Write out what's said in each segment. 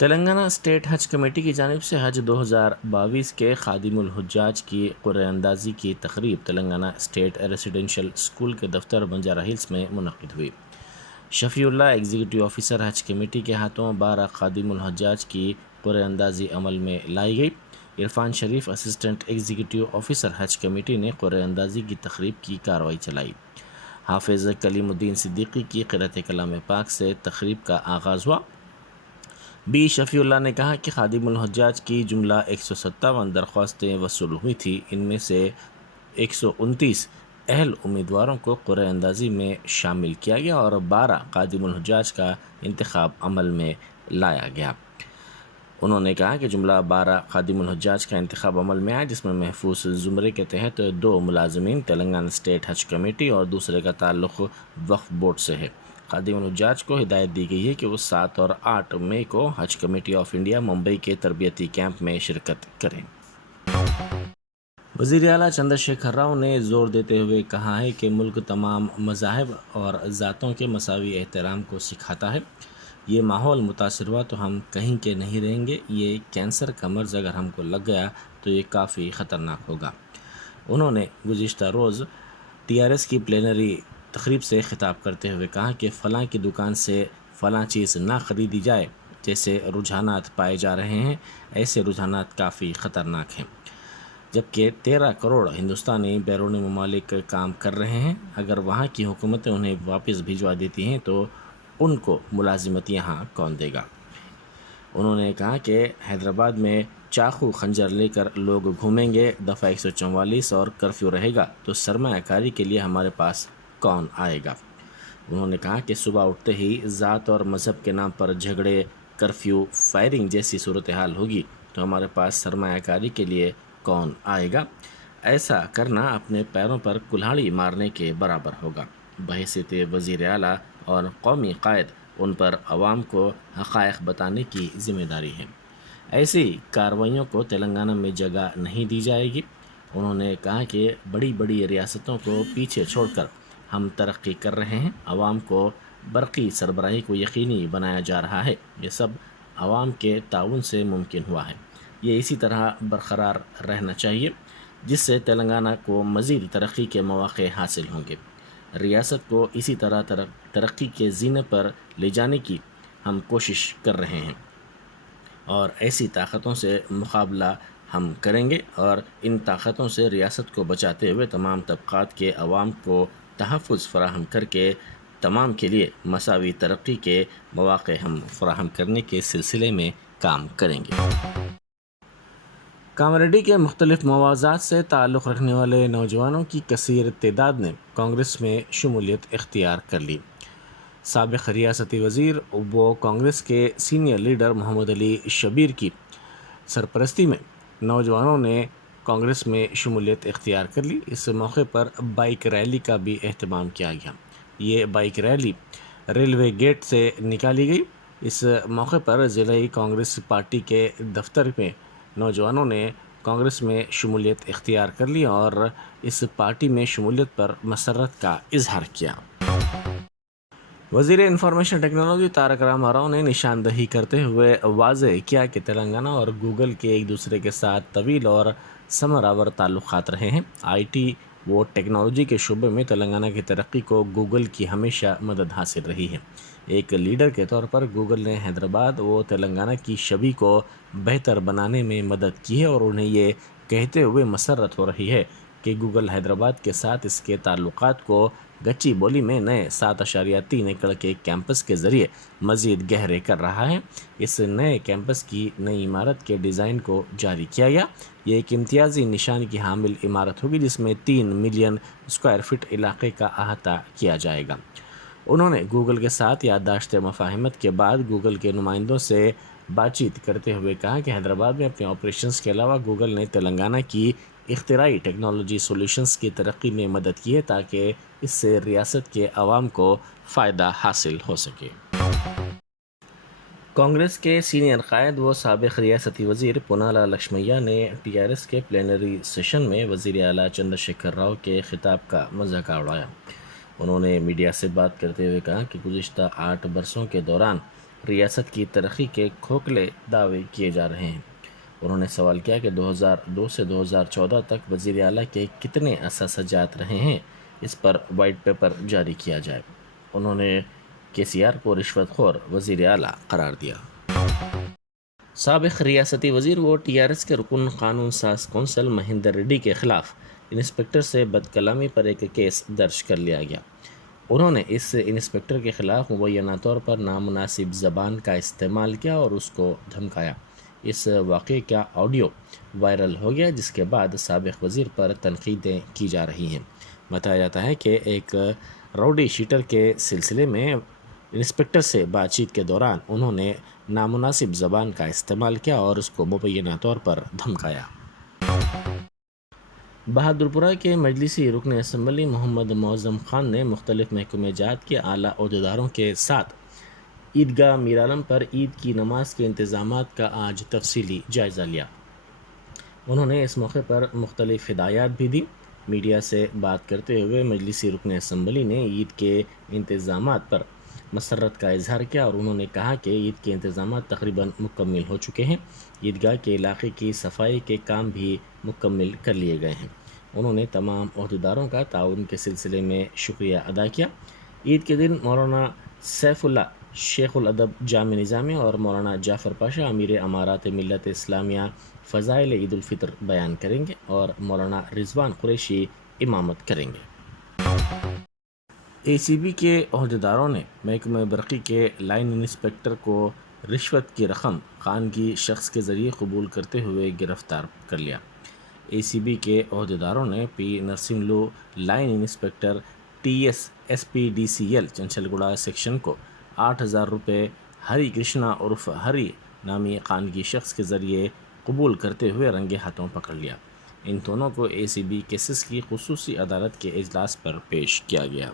Telangana state حج committee کی جانب سے حج 2022 کے خادم الحجاج کی قرعہ اندازی کی تقریب تلنگانہ اسٹیٹ ریزیڈنشل اسکول کے دفتر بنجارہ ہلز میں منعقد ہوئی۔ شفیع اللہ ایگزیکٹو آفیسر حج کمیٹی کے ہاتھوں 12 خادم الحجاج کی قرعہ اندازی عمل میں لائی گئی۔ عرفان شریف اسسٹنٹ ایگزیکٹو آفیسر حج کمیٹی نے قرعہ اندازی کی تقریب کی کارروائی چلائی۔ حافظ کلیم الدین صدیقی کی قرأت کلام پاک سے تقریب کا آغاز ہوا۔ بی شفیع اللہ نے کہا کہ خادم الحجاج کی جملہ 157 درخواستیں وصول ہوئی تھیں، ان میں سے 129 اہل امیدواروں کو قرعہ اندازی میں شامل کیا گیا اور 12 خادم الحجاج کا انتخاب عمل میں لایا گیا۔ انہوں نے کہا کہ جملہ 12 خادم الحجاج کا انتخاب عمل میں آیا، جس میں محفوظ زمرے کے تحت 2 ملازمین تلنگانہ اسٹیٹ حج کمیٹی اور دوسرے کا تعلق وقف بورڈ سے ہے۔ خادم الحجاج کو ہدایت دی گئی ہے کہ وہ 7 اور 8 مئی کو حج کمیٹی آف انڈیا ممبئی کے تربیتی کیمپ میں شرکت کریں۔ وزیر اعلیٰ چندر شیکھر راؤ نے زور دیتے ہوئے کہا ہے کہ ملک تمام مذاہب اور ذاتوں کے مساوی احترام کو سکھاتا ہے۔ یہ ماحول متاثر ہوا تو ہم کہیں کے نہیں رہیں گے۔ یہ کینسر کا مرض اگر ہم کو لگ گیا تو یہ کافی خطرناک ہوگا۔ انہوں نے گزشتہ روز TRS کی پلینری تقریب سے خطاب کرتے ہوئے کہا کہ فلاں کی دکان سے فلاں چیز نہ خریدی جائے جیسے رجحانات پائے جا رہے ہیں، ایسے رجحانات کافی خطرناک ہیں۔ جبکہ 13 کروڑ ہندوستانی بیرون ممالک کام کر رہے ہیں، اگر وہاں کی حکومتیں انہیں واپس بھجوا دیتی ہیں تو ان کو ملازمت یہاں کون دے گا؟ انہوں نے کہا کہ حیدرآباد میں چاقو خنجر لے کر لوگ گھومیں گے، دفعہ 144 اور کرفیو رہے گا تو سرمایہ کاری کے لیے ہمارے پاس کون آئے گا؟ انہوں نے کہا کہ صبح اٹھتے ہی ذات اور مذہب کے نام پر جھگڑے، کرفیو، فائرنگ جیسی صورتحال ہوگی تو ہمارے پاس سرمایہ کاری کے لیے کون آئے گا؟ ایسا کرنا اپنے پیروں پر کلہاڑی مارنے کے برابر ہوگا۔ بحیثیت وزیر اعلیٰ اور قومی قائد ان پر عوام کو حقائق بتانے کی ذمہ داری ہے۔ ایسی کارروائیوں کو تلنگانہ میں جگہ نہیں دی جائے گی۔ انہوں نے کہا کہ بڑی بڑی ریاستوں کو پیچھے چھوڑ کر ہم ترقی کر رہے ہیں، عوام کو برقی سربراہی کو یقینی بنایا جا رہا ہے، یہ سب عوام کے تعاون سے ممکن ہوا ہے۔ یہ اسی طرح برقرار رہنا چاہیے، جس سے تلنگانہ کو مزید ترقی کے مواقع حاصل ہوں گے۔ ریاست کو اسی طرح ترقی کے زینے پر لے جانے کی ہم کوشش کر رہے ہیں اور ایسی طاقتوں سے مقابلہ ہم کریں گے اور ان طاقتوں سے ریاست کو بچاتے ہوئے تمام طبقات کے عوام کو تحفظ فراہم کر کے تمام کے لیے مساوی ترقی کے مواقع ہم فراہم کرنے کے سلسلے میں کام کریں گے۔ کامریڈی کے مختلف مواضعات سے تعلق رکھنے والے نوجوانوں کی کثیر تعداد نے کانگریس میں شمولیت اختیار کر لی۔ سابق ریاستی وزیر و کانگریس کے سینئر لیڈر محمد علی شبیر کی سرپرستی میں نوجوانوں نے کانگریس میں شمولیت اختیار کر لی۔ اس موقع پر بائک ریلی کا بھی اہتمام کیا گیا۔ یہ بائک ریلی ریلوے گیٹ سے نکالی گئی۔ اس موقع پر ضلعی کانگریس پارٹی کے دفتر میں نوجوانوں نے کانگریس میں شمولیت اختیار کر لی اور اس پارٹی میں شمولیت پر مسرت کا اظہار کیا۔ وزیر انفارمیشن ٹیکنالوجی تارک راما راؤ نے نشاندہی کرتے ہوئے واضح کیا کہ تلنگانہ اور گوگل کے ایک دوسرے کے ساتھ طویل اور ثمرآور تعلقات رہے ہیں۔ IT و ٹیکنالوجی کے شعبے میں تلنگانہ کی ترقی کو گوگل کی ہمیشہ مدد حاصل رہی ہے۔ ایک لیڈر کے طور پر گوگل نے حیدرآباد و تلنگانہ کی شبیہ کو بہتر بنانے میں مدد کی ہے اور انہیں یہ کہتے ہوئے مسرت ہو رہی ہے کہ گوگل حیدرآباد کے ساتھ اس کے تعلقات کو گچی بولی میں نئے 7.3 ایکڑ کے کیمپس کے ذریعے مزید گہرے کر رہا ہے۔ اس نئے کیمپس کی نئی عمارت کے ڈیزائن کو جاری کیا گیا۔ یہ ایک امتیازی نشان کی حامل عمارت ہوگی جس میں 3 ملین اسکوائر فٹ علاقے کا احاطہ کیا جائے گا۔ انہوں نے گوگل کے ساتھ یادداشت مفاہمت کے بعد گوگل کے نمائندوں سے بات چیت کرتے ہوئے کہا کہ حیدرآباد میں اپنے آپریشنز کے علاوہ گوگل نے تلنگانہ کی اختراعی ٹیکنالوجی سولوشنز کی ترقی میں مدد کی ہے تاکہ اس سے ریاست کے عوام کو فائدہ حاصل ہو سکے۔ کانگریس کے سینئر قائد و سابق ریاستی وزیر پونالا لکشمیا نے TRS کے پلینری سیشن میں وزیر اعلیٰ چندر شیکھر راؤ کے خطاب کا مذاق اڑایا۔ انہوں نے میڈیا سے بات کرتے ہوئے کہا کہ گزشتہ 8 برسوں کے دوران ریاست کی ترقی کے کھوکھلے دعوے کیے جا رہے ہیں۔ انہوں نے سوال کیا کہ 2002 سے 2014 تک وزیر اعلیٰ کے کتنے اثاثہ جات رہے ہیں، اس پر وائٹ پیپر جاری کیا جائے۔ انہوں نے KCR کو رشوت خور وزیر اعلیٰ قرار دیا۔ سابق ریاستی وزیر و TRS کے رکن قانون ساز کونسل مہندر ریڈی کے خلاف انسپکٹر سے بدکلامی پر ایک کیس درج کر لیا گیا۔ انہوں نے اس انسپکٹر کے خلاف مبینہ طور پر نامناسب زبان کا استعمال کیا اور اس کو دھمکایا۔ اس واقعے کا آڈیو وائرل ہو گیا، جس کے بعد سابق وزیر پر تنقیدیں کی جا رہی ہیں۔ بتایا جاتا ہے کہ ایک راؤڈی شیٹر کے سلسلے میں انسپکٹر سے بات چیت کے دوران انہوں نے نامناسب زبان کا استعمال کیا اور اس کو مبینہ طور پر دھمکایا۔ بہادرپورہ کے مجلسی رکن اسمبلی محمد معظم خان نے مختلف محکمہ جات کے اعلیٰ عہدیداروں کے ساتھ عیدگاہ میرالم پر عید کی نماز کے انتظامات کا آج تفصیلی جائزہ لیا۔ انہوں نے اس موقع پر مختلف ہدایات بھی دی۔ میڈیا سے بات کرتے ہوئے مجلسی رکن اسمبلی نے عید کے انتظامات پر مسرت کا اظہار کیا اور انہوں نے کہا کہ عید کے انتظامات تقریباً مکمل ہو چکے ہیں۔ عیدگاہ کے علاقے کی صفائی کے کام بھی مکمل کر لیے گئے ہیں۔ انہوں نے تمام عہدیداروں کا تعاون کے سلسلے میں شکریہ ادا کیا۔ عید کے دن مولانا سیف اللہ شیخ الادب جامع نظامیہ اور مولانا جعفر پاشا امیر امارات ملت اسلامیہ فضائل عید الفطر بیان کریں گے اور مولانا رضوان قریشی امامت کریں گے۔ ACB کے عہدیداروں نے محکمہ برقی کے لائن انسپکٹر کو رشوت کی رقم خانگی شخص کے ذریعے قبول کرتے ہوئے گرفتار کر لیا۔ ACB کے عہدیداروں نے پی نرسنگلو لائن انسپکٹر TS SPDCL چنچل گڑا سیکشن کو 8,000 روپے ہری کرشنا عرف ہری نامی خانگی شخص کے ذریعے قبول کرتے ہوئے رنگے ہاتھوں پکڑ لیا۔ ان دونوں کو ACB کیسز کی خصوصی عدالت کے اجلاس پر پیش کیا گیا۔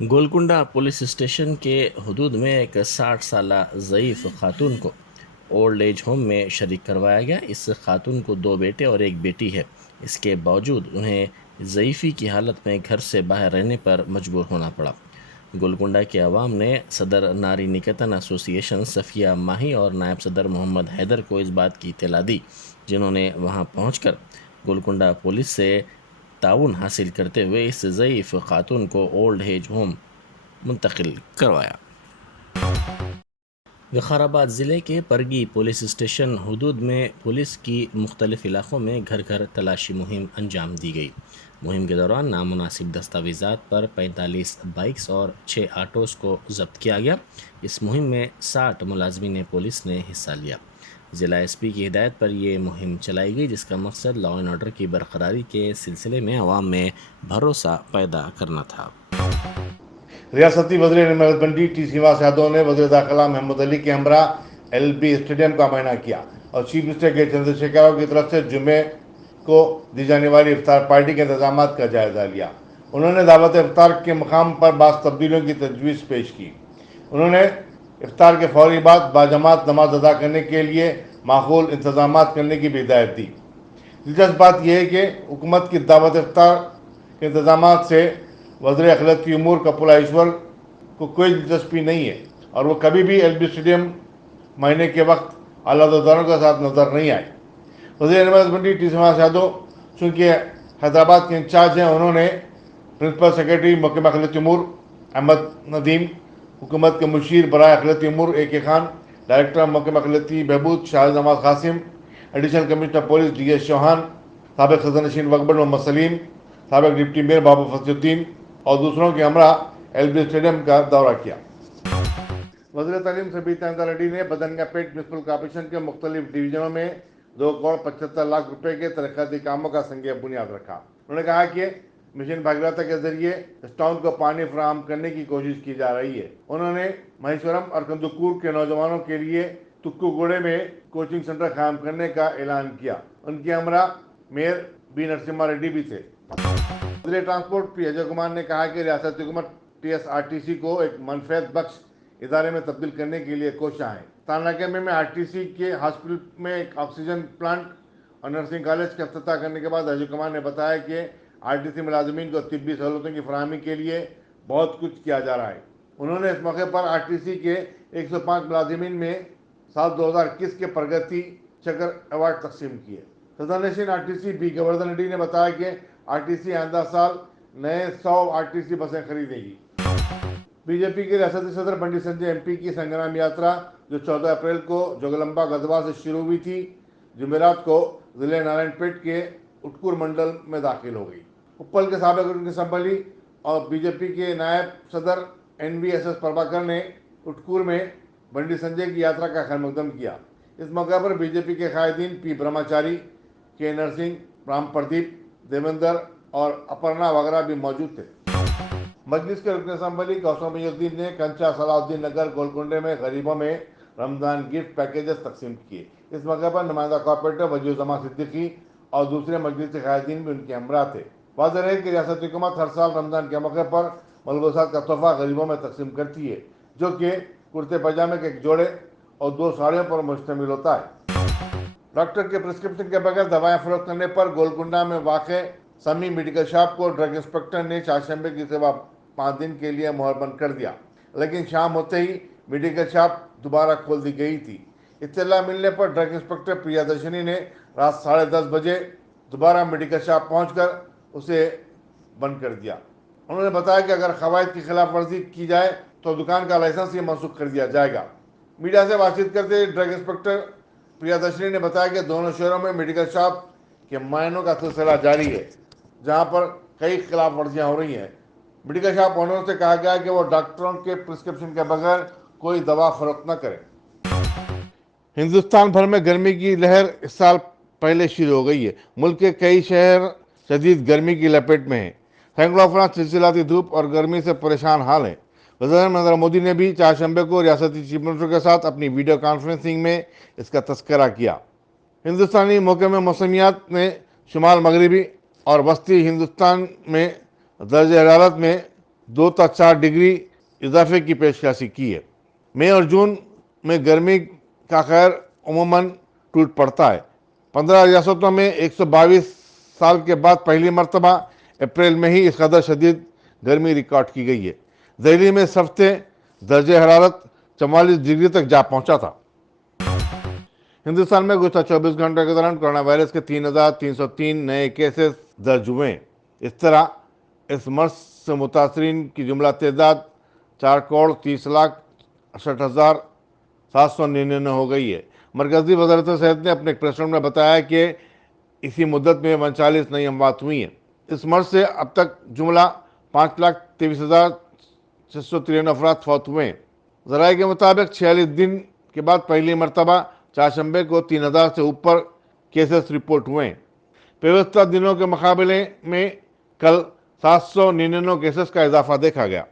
گولکنڈہ پولیس اسٹیشن کے حدود میں ایک 60 سالہ ضعیف خاتون کو اولڈ ایج ہوم میں شریک کروایا گیا۔ اس خاتون کو 2 بیٹے اور 1 بیٹی ہے۔ اس کے باوجود انہیں ضعیفی کی حالت میں گھر سے باہر رہنے پر مجبور ہونا پڑا۔ گولکنڈہ کے عوام نے صدر ناری نکیتن ایسوسی ایشن صفیہ ماہی اور نائب صدر محمد حیدر کو اس بات کی اطلاع دی، جنہوں نے وہاں پہنچ کر گولکنڈہ پولیس سے تعاون حاصل کرتے ہوئے اس ضعیف خاتون کو اولڈ ایج ہوم منتقل کروایا۔ وقار آباد ضلع کے پرگی پولیس اسٹیشن حدود میں پولیس کی مختلف علاقوں میں گھر گھر تلاشی مہم انجام دی گئی۔ مہم کے دوران نامناسب دستاویزات پر 45 بائکس اور 6 آٹوز کو ضبط کیا گیا۔ اس مہم میں 60 ملازمین پولیس نے حصہ لیا۔ ضلع SP کی ہدایت پر یہ مہم چلائی گئی، جس کا مقصد لا اینڈ آرڈر کی برقراری کے سلسلے میں عوام میں بھروسہ پیدا کرنا تھا۔ ریاستی وزیر نعمت بندی T سرینواس یادو نے وزیر داخلہ محمد علی کے ہمراہ LB اسٹیڈیم کا معائنہ کیا اور چیف منسٹر کے چندر شیکھر راؤ کی طرف سے جمعے کو دی جانے والی افطار پارٹی کے انتظامات کا جائزہ لیا۔ انہوں نے دعوت افطار کے مقام پر بعض تبدیلیوں کی تجویز پیش کی۔ انہوں نے افطار کے فوری بعد باجماعت نماز ادا کرنے کے لیے معقول انتظامات کرنے کی بھی ہدایت دی۔ دلچسپ بات یہ ہے کہ حکومت کی دعوت افطار کے انتظامات سے وزیر اقلیتی امور کپل ایشور کو کوئی دلچسپی نہیں ہے اور وہ کبھی بھی LB اسٹیڈیم مہینے کے وقت اعلیٰ عہدیداروں کے ساتھ نظر نہیں آئے۔ وزیر نعمت بندی T سرینواس یادو چونکہ حیدرآباد کے انچارج ہیں، انہوں نے پرنسپل سیکرٹری محکمہ اقلیتی امور احمد ندیم، حکومت کے مشیر برائے اقلیتی امور AK خان، ڈائریکٹر محکمہ اقلیتی بہبود Shahid Nawaz Qasim, additional commissioner police DS Chauhan, سابق صدر نشین وقف بورڈ محمد سلیم، سابق ڈپٹی میئر بابو فضل الدین اور دوسروں کے ہمراہ LB اسٹیڈیم کا دورہ کیا۔ وزیر تعلیم سبیتا اندر ریڈی نے بدنگا پیٹ میونسپل کارپوریشن کے مختلف ڈویژنوں میں 2,75 کروڑ روپے کے ترقیاتی کاموں کا سنگ بنیاد رکھا۔ انہوں نے کہا کہ مشن بھاگیرتھا کے ذریعے اس ٹاؤن کو پانی فراہم کرنے کی کوشش کی جا رہی ہے۔ انہوں نے مہیشورم اور کندکور کے نوجوانوں کے لیے تکو گوڑے میں کوچنگ سینٹر قائم کرنے کا اعلان کیا۔ ان کے ہمراہ میئر B نرسمہا ریڈی بھی تھے۔ وزیر ٹرانسپورٹ P اجے کمار نے کہا کہ ریاستی حکومت TSRTC کو ایک منفعت بخش ادارے میں تبدیل کرنے کے لیے کوشاں ہے۔ تاناکہ میں RTC کے ہاسپٹل میں ایک آکسیجن پلانٹ اور نرسنگ کالج کا افتتاح کرنے کے بعد اجے کمار نے بتایا کہ RTC ملازمین کو طبی سہولتوں کی فراہمی کے لیے بہت کچھ کیا جا رہا ہے۔ انہوں نے اس موقع پر RTC کے 105 ملازمین میں سال 2021 کے پرگتی چکر ایوارڈ تقسیم کیے۔ صدر نشین RTC بی گوردھن ریڈی نے بتایا کہ RTC آئندہ سال نئے 100 RTC بسیں خریدے گی۔ بی جے پی کے ریاستی صدر بنڈی سنجے MP کی سنگرام یاترا جو 14 اپریل کو جوگلمبا گدوا سے شروع ہوئی تھی، جمعرات کو ضلع نارائن پیٹ کے اٹکور منڈل میں داخل ہو گئی۔ اپل کے سابق رکن اسمبلی اور بی جے پی کے نائب صدر NVSS پربھاکر نے اٹکور میں بنڈی سنجے کی یاترا کا خیر مقدم کیا۔ اس موقع پر بی جے پی کے قائدین P برہماچاری، K نرسنگھ، رام پردیپ، دیویندر اور اپرنا وغیرہ بھی موجود تھے۔ مجلس کے رکن اسمبلی کوثر محی الدین نے کنچا صلاح الدین نگر گولکنڈے میں غریبوں میں رمضان گفٹ پیکیجز تقسیم کیے۔ اس موقع پر نمائندہ کارپوریٹر وجیہ الزمان صدیقی اور دوسرے مجلسی قائدین بھی ان کے ہمراہ تھے۔ واضح رہے کہ ریاستی حکومت ہر سال رمضان کے موقع پر ملبوسات کا تحفہ غریبوں میں تقسیم کرتی ہے، جو کہ کرتے پاجامے کے ایک جوڑے اور 2 ساڑیوں پر مشتمل ہوتا ہے۔ ڈاکٹر کے پرسکرپشن کے بغیر دوائیں فروخت کرنے پر گولکنڈہ میں واقع سمی میڈیکل شاپ کو ڈرگ انسپکٹر نے چہارشنبے کی صبح 5 دن کے لیے مہر بند کر دیا، لیکن شام ہوتے ہی میڈیکل شاپ دوبارہ کھول دی گئی تھی۔ اطلاع ملنے پر ڈرگ انسپکٹر پریا درشنی نے رات 10:30 بجے دوبارہ میڈیکل شاپ پہنچ کر اسے بند کر دیا۔ انہوں نے بتایا کہ اگر قواعد کی خلاف ورزی کی جائے تو دکان کا لائسنس ہی منسوخ کر دیا جائے گا۔ میڈیا سے بات چیت کرتے ڈرگ انسپکٹر پریا درشنی نے بتایا کہ دونوں شہروں میں میڈیکل شاپ کے معائنوں کا سلسلہ جاری ہے، جہاں پر کئی خلاف ورزیاں ہو رہی ہیں۔ میڈیکل شاپ اونروں سے کہا گیا کہ وہ ڈاکٹروں کے پرسکرپشن کے بغیر کوئی دوا فروخت نہ کریں۔ ہندوستان بھر میں گرمی کی لہر اس سال پہلے شروع ہو گئی ہے۔ ملک کے کئی شہر شدید گرمی کی لپیٹ میں ہیں۔ سینکڑوں افراد چلچلاتی دھوپ اور گرمی سے پریشان حال ہیں۔ وزیر اعظم نریندر مودی نے بھی چہارشنبے کو ریاستی چیف منسٹر کے ساتھ اپنی ویڈیو کانفرنسنگ میں اس کا تذکرہ کیا۔ ہندوستانی محکمہ موسمیات نے شمال مغربی اور وسطی ہندوستان میں درجہ حرارت میں 2 تا 4 ڈگری اضافے کی پیشکشی کی ہے۔ مئی اور جون میں گرمی کا قہر عموماً ٹوٹ پڑتا ہے۔ 15 ریاستوں میں 122 سال کے بعد پہلی مرتبہ اپریل میں ہی اس قدر شدید گرمی ریکارڈ کی گئی ہے۔ دہلی میں اس ہفتے درجہ حرارت 44 ڈگری تک جا پہنچا تھا۔ ہندوستان میں گزشتہ 24 گھنٹوں کے دوران کورونا وائرس کے 3303 نئے کیسز درج ہوئے ہیں۔ اس طرح اس مرض سے متاثرین کی جملہ تعداد 4,30,68,799 ہو گئی ہے۔ مرکزی وزارت صحت نے اپنے ایک پریس نوٹ میں بتایا کہ اسی مدت میں 39 نئی اموات ہوئی ہیں۔ اس مرض سے اب تک جملہ 5,23,693 افراد فوت ہوئے ہیں۔ ذرائع کے مطابق 46 دن کے بعد پہلی مرتبہ چہارشنبے کو 3,000 سے اوپر کیسز رپورٹ ہوئے ہیں۔ پیوستہ دنوں کے مقابلے میں کل 799 کیسز کا اضافہ دیکھا گیا۔